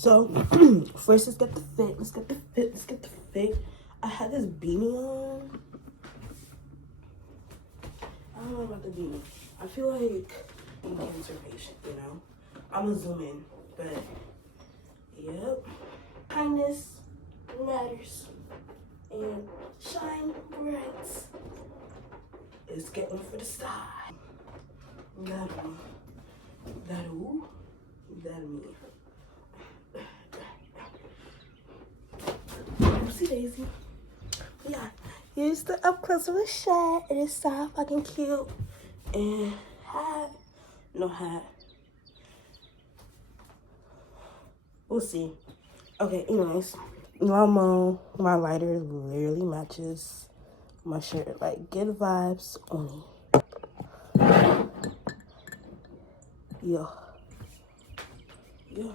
So first let's get the fit. I had this beanie on. I don't know about the beanie. I feel like I'm a cancer patient, you know? I'm gonna zoom in, but yep. Kindness matters and shine bright. Let's get one for the sky. That me. That who? That me. Oopsie daisy. Yeah, here's the up close of the shot. It is so fucking cute. And hat. No hat. We'll see. Okay, anyways. Normal. My lighter literally matches my shirt. Like, good vibes only. Yeah. Yeah.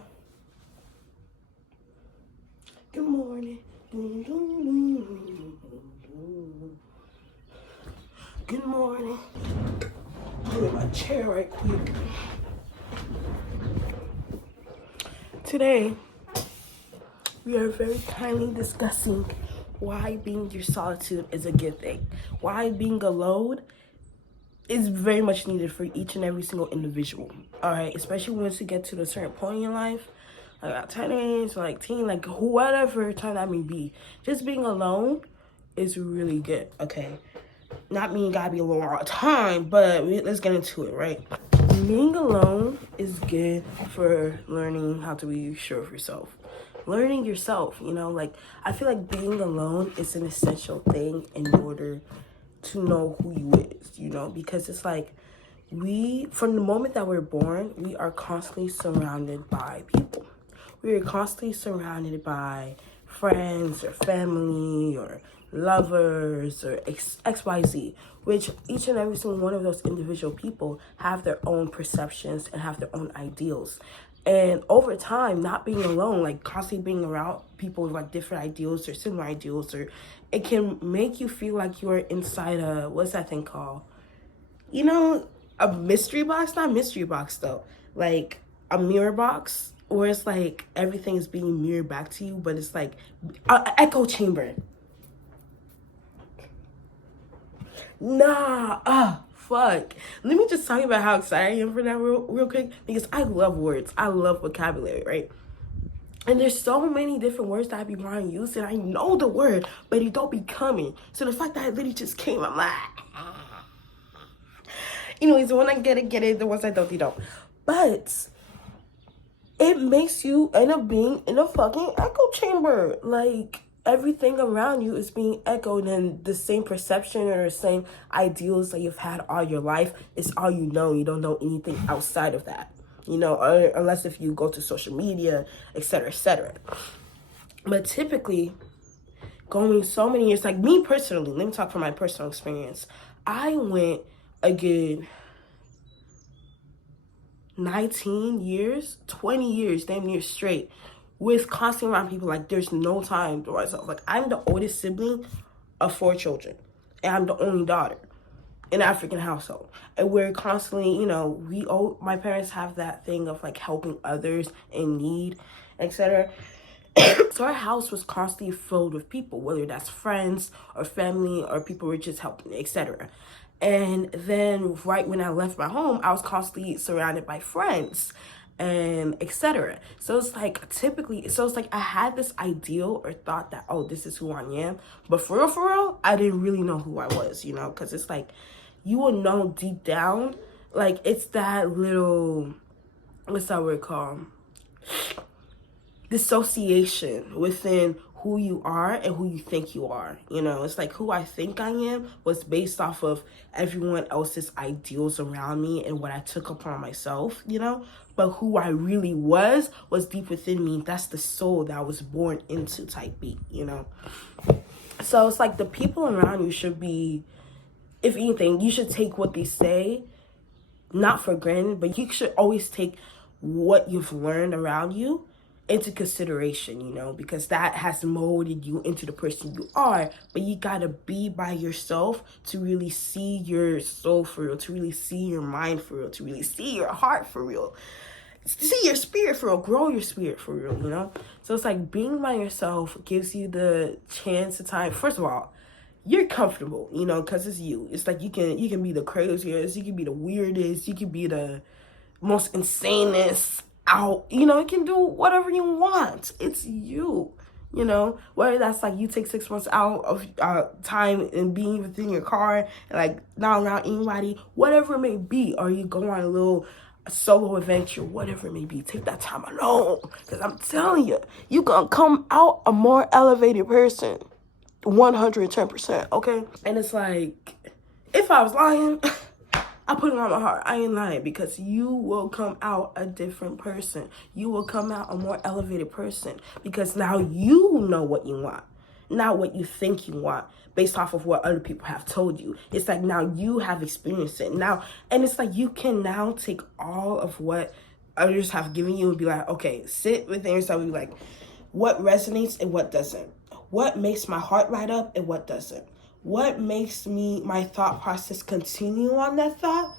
Good morning. Good morning. Get in my chair right quick. Today, we are very kindly discussing why being your solitude is a good thing. Why being alone is very much needed for each and every single individual. All right, especially once you get to a certain point in your life, like 10 age, like teen, like whatever time that may be. Just being alone is really good. Okay, not mean you gotta be alone all the time, but let's get into it, right? Being alone is good for learning how to be sure of yourself. Learning yourself, you know, like I feel like being alone is an essential thing in order to know who you is, you know, because it's like from the moment that we're born, we are constantly surrounded by people. We are constantly surrounded by friends or family or lovers or XYZ, which each and every single one of those individual people have their own perceptions and have their own ideals. And over time, not being alone, like constantly being around people with like different ideals or similar ideals, or it can make you feel like you're inside a, what's that thing called? You know, a mystery box? Not mystery box though. Like a mirror box where it's like everything is being mirrored back to you, but it's like an echo chamber. Fuck. Let me just tell you about how excited I am for that real quick, because I love words. I love vocabulary, right? And there's so many different words that I be trying to use, and I know the word, but it don't be coming. So the fact that it literally just came, I'm like, anyways, the one I get it, the ones I don't, they don't. But it makes you end up being in a fucking echo chamber. Like, everything around you is being echoed, and the same perception or the same ideals that you've had all your life is all you know. You don't know anything outside of that, you know, unless if you go to social media, etc., etc. But typically, going so many years, like me personally, let me talk from my personal experience. I went a good 19 years, 20 years, damn near straight, with constantly around people. Like, there's no time for myself. Like, I'm the oldest sibling of 4 children, and I'm the only daughter in an African household. And we're constantly, you know, my parents have that thing of like helping others in need, etc. So our house was constantly filled with people, whether that's friends or family or people were just helping, etc. And then right when I left my home, I was constantly surrounded by friends and etc. So it's like I had this ideal or thought that, oh, this is who I am. But for real, I didn't really know who I was, you know, because it's like you will know deep down, like it's that little, what's that word called? Dissociation within who you are and who you think you are. You know, it's like who I think I am was based off of everyone else's ideals around me and what I took upon myself, you know. But who I really was deep within me. That's the soul that I was born into, type beat, you know. So it's like the people around you should be, if anything, you should take what they say not for granted, but you should always take what you've learned around you into consideration, you know, because that has molded you into the person you are. But you gotta be by yourself to really see your soul for real, to really see your mind for real, to really see your heart for real. see your spirit for real, grow your spirit for real, you know? So it's like being by yourself gives you the chance to time. First of all, you're comfortable, you know, because it's you. It's like you can be the craziest, you can be the weirdest, you can be the most insanest out, you know, you can do whatever you want. It's you. You know, whether that's like you take 6 months out of time and being within your car and like not around anybody, whatever it may be, or you go on a little solo adventure, whatever it may be, take that time alone. Because I'm telling you, you gonna come out a more elevated person, 110%. Okay, and it's like, if I was lying, I put it on my heart. I ain't lying, because you will come out a different person. You will come out a more elevated person, because now you know what you want, not what you think you want based off of what other people have told you. It's like now you have experienced it now, and it's like you can now take all of what others have given you and be like, okay, sit within yourself and be like, what resonates and what doesn't? What makes my heart light up and what doesn't? What makes my thought process continue on that thought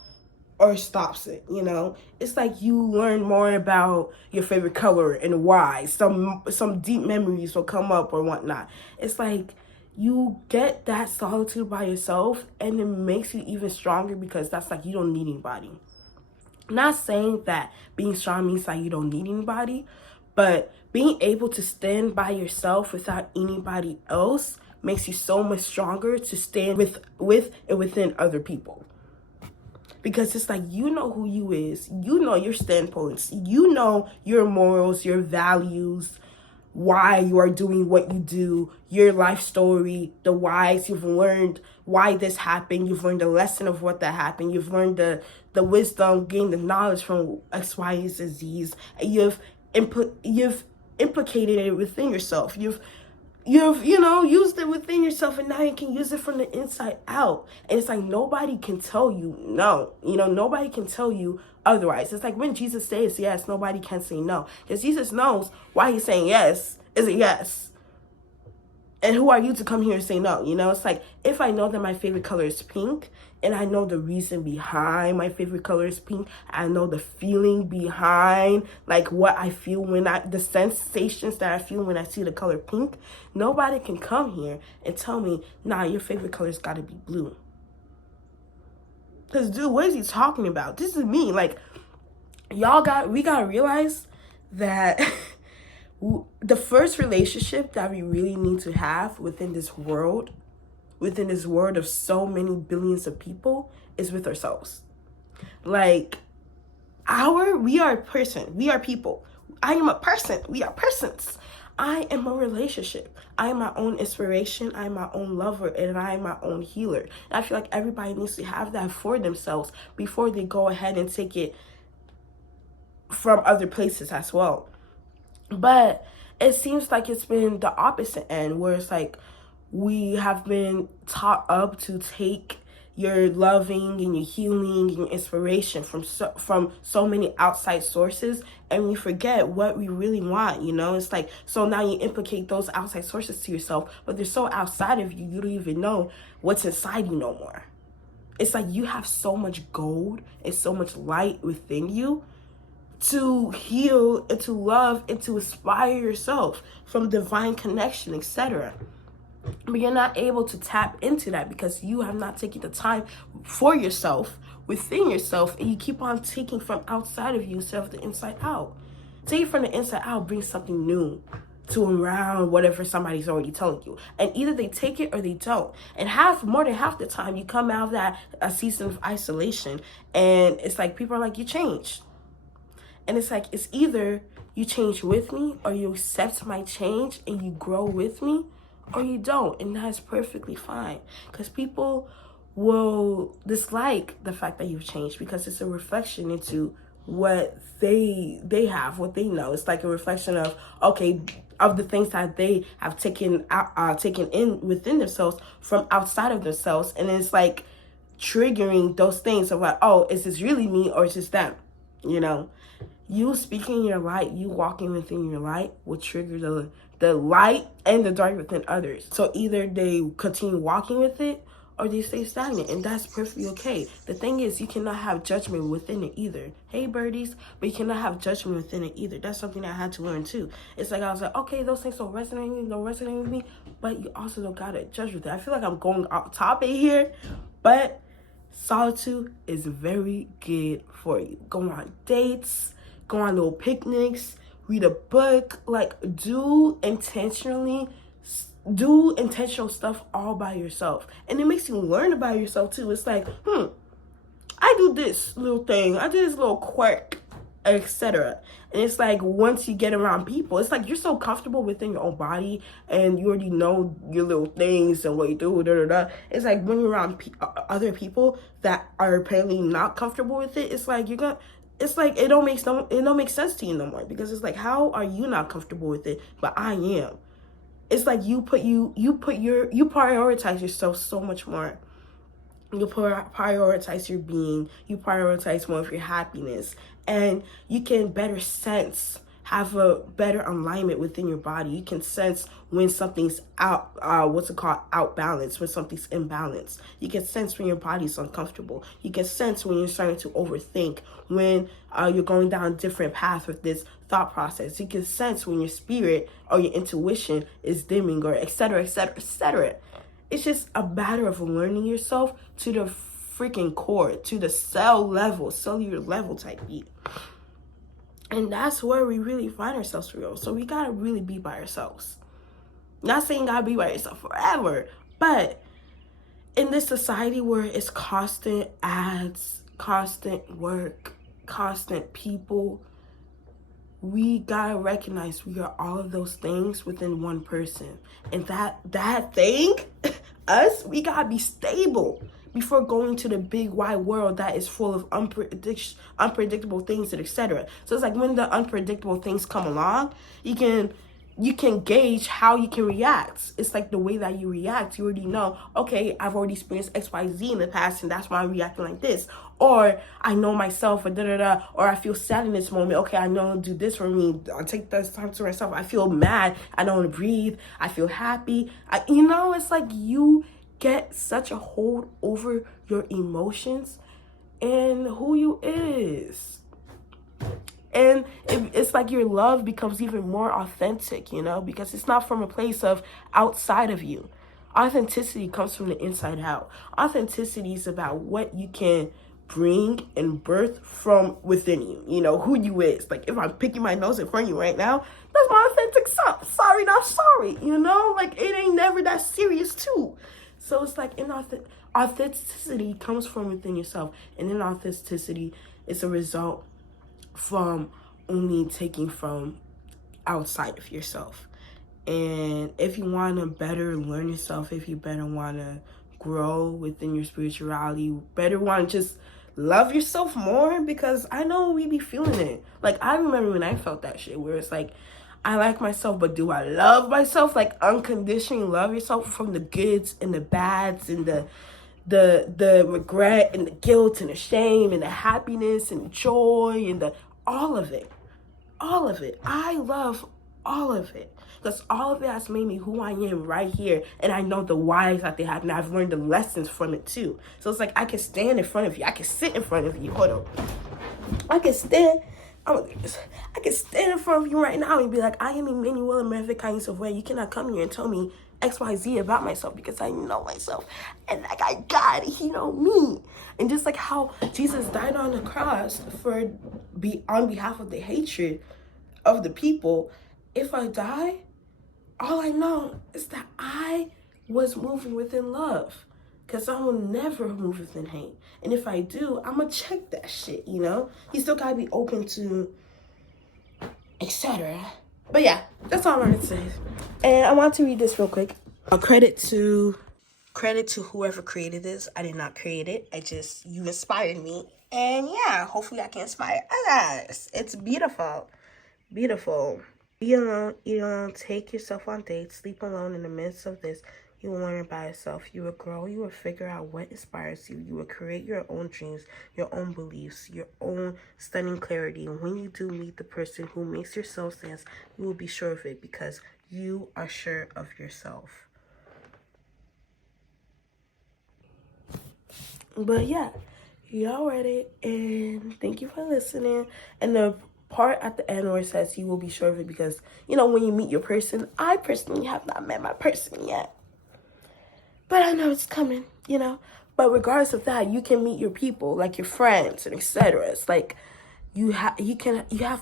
or stops it, you know? It's like you learn more about your favorite color and why. Some deep memories will come up or whatnot. It's like you get that solitude by yourself, and it makes you even stronger, because that's like you don't need anybody. Not saying that being strong means that you don't need anybody, but being able to stand by yourself without anybody else makes you so much stronger to stand with and within other people. Because it's like, you know who you is, you know your standpoints, you know your morals, your values, why you are doing what you do, your life story, the whys. You've learned why this happened, you've learned the lesson of what that happened, you've learned the wisdom, gained the knowledge from X, Y, and Z, and you've implicated it within yourself. You've used it within yourself, and now you can use it from the inside out. And it's like nobody can tell you no. Nobody can tell you otherwise. It's like when Jesus says yes, nobody can say no. Because Jesus knows why he's saying yes is a yes. And who are you to come here and say no? It's like, if I know that my favorite color is pink, and I know the reason behind my favorite color is pink, I know the feeling behind, like what I feel the sensations that I feel when I see the color pink, nobody can come here and tell me, nah, your favorite color's gotta be blue. Because, dude, what is he talking about? This is me. Like, we gotta realize that the first relationship that we really need to have within this world of so many billions of people, is with ourselves. Like, we are a person. We are people. I am a person. We are persons. I am a relationship. I am my own inspiration. I am my own lover, and I am my own healer. And I feel like everybody needs to have that for themselves before they go ahead and take it from other places as well. But it seems like it's been the opposite end, where it's like we have been taught up to take your loving and your healing and your inspiration from so many outside sources, and we forget what we really want. It's like, so now you implicate those outside sources to yourself, but they're so outside of you, you don't even know what's inside you no more. It's like you have so much gold and so much light within you to heal and to love and to inspire yourself from divine connection, etc. But you're not able to tap into that because you have not taken the time for yourself, within yourself, and you keep on taking from outside of you instead of the inside out. Taking from the inside out brings something new to around whatever somebody's already telling you. And either they take it or they don't. And more than half the time, you come out of that a season of isolation, and it's like people are like, you changed. And it's like, it's either you change with me, or you accept my change and you grow with me, or you don't. And that's perfectly fine. Because people will dislike the fact that you've changed, because it's a reflection into what they have, what they know. It's like a reflection of, okay, of the things that they have taken in within themselves from outside of themselves. And it's like triggering those things of like, oh, is this really me or is this them? You speaking your light, you walking within your light will trigger the light and the dark within others. So either they continue walking with it, or they stay stagnant, and that's perfectly okay. The thing is, you cannot have judgment within it either. Hey, birdies, but you cannot have judgment within it either. That's something that I had to learn too. It's like I was like, okay, those things don't resonate with me, but you also don't gotta judge with it. I feel like I'm going off topic here, but solitude is very good for you. Go on dates, go on little picnics, read a book, like do intentional stuff all by yourself. And it makes you learn about yourself too. It's like, I do this little thing, I do this little quirk, etc. And it's like once you get around people, it's like you're so comfortable within your own body and you already know your little things and what you do. It's like when you're around other people that are apparently not comfortable with it, it's like it's like it don't make sense to you no more, because it's like, how are you not comfortable with it but I am? It's like you prioritize yourself so much more. You prioritize your being, you prioritize more of your happiness, and you can have a better alignment within your body. You can sense when something's out balance, when something's imbalanced. You can sense when your body's uncomfortable. You can sense when you're starting to overthink, when you're going down a different path with this thought process. You can sense when your spirit or your intuition is dimming, or etc., etc., etc. It's just a matter of learning yourself to the freaking core, to the cellular level type beat. And that's where we really find ourselves for real. So we gotta really be by ourselves. Not saying you gotta be by yourself forever, but in this society where it's constant ads, constant work, constant people, we gotta recognize we are all of those things within one person. And that thing, we gotta be stable before going to the big wide world that is full of unpredictable things, and etc. So it's like when the unpredictable things come along, you can gauge how you can react. It's like the way that you react. You already know, okay, I've already experienced XYZ in the past, and that's why I'm reacting like this. Or I know myself, or I feel sad in this moment. Okay, I know do this for me. I'll take this time to myself. I feel mad. I don't want to breathe. I feel happy. It's like you get such a hold over your emotions and who you is. And it's like your love becomes even more authentic, because it's not from a place of outside of you. Authenticity comes from the inside out. Authenticity is about what you can bring and birth from within you, who you is. Like if I'm picking my nose in front of you right now, that's my authentic self. Sorry, not sorry, like it ain't never that serious too. So it's like authenticity comes from within yourself, and then authenticity is a result from only taking from outside of yourself. And if you want to better learn yourself, if you better want to grow within your spirituality, better want to just love yourself more, because I know we be feeling it. Like I remember when I felt that shit where it's like, I like myself, but do I love myself? Like unconditionally love yourself from the goods and the bads and the regret and the guilt and the shame and the happiness and the joy and all of it. I love all of it, because all of it has made me who I am right here, and I know the whys that they have, and I've learned the lessons from it too. So it's like I can stand in front of you, I can sit in front of you. Hold on, I can stand in front of you right now and be like, I am Emmanuel Americanus of Way. You cannot come here and tell me XYZ about myself, because I know myself, and like I got it, me. And just like how Jesus died on the cross on behalf of the hatred of the people, if I die, all I know is that I was moving within love, because I will never move within hate. And if I do, I'm gonna check that shit. You still gotta be open to etc. But yeah, that's all I wanted to say. And I want to read this real quick. Credit to whoever created this. I did not create it. You inspired me. And yeah, hopefully I can inspire others. It's beautiful. Beautiful. Be alone, eat alone, take yourself on dates, sleep alone. In the midst of this, you will learn about yourself. You will grow. You will figure out what inspires you. You will create your own dreams, your own beliefs, your own stunning clarity. And when you do meet the person who makes your soul dance, you will be sure of it, because you are sure of yourself. But yeah, y'all read it, and thank you for listening. And the part at the end where it says you will be sure of it, because when you meet your person, I personally have not met my person yet, but I know it's coming. But regardless of that, you can meet your people, like your friends and etc. It's like you have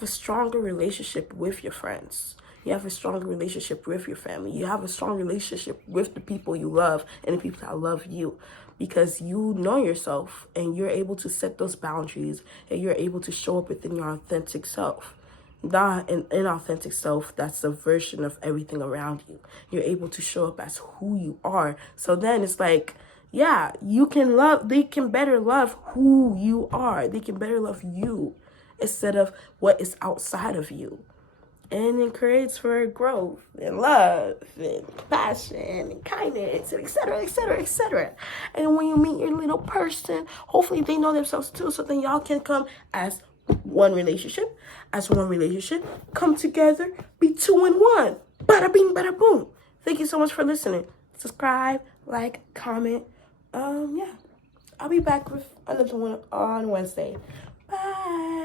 a stronger relationship with your friends. You have a stronger relationship with your family. You have a strong relationship with the people you love and the people that love you, because you know yourself and you're able to set those boundaries and you're able to show up within your authentic self. Not an inauthentic self that's a version of everything around you. You're able to show up as who you are. So then it's like, yeah, they can better love who you are. They can better love you instead of what is outside of you. And it creates for growth and love and compassion and kindness and etc., etc., etc. And when you meet your little person, hopefully they know themselves too, so then y'all can come as one relationship, come together, be 2-in-1. Bada bing, bada boom. Thank you so much for listening. Subscribe, like, comment. Yeah. I'll be back with another one on Wednesday. Bye.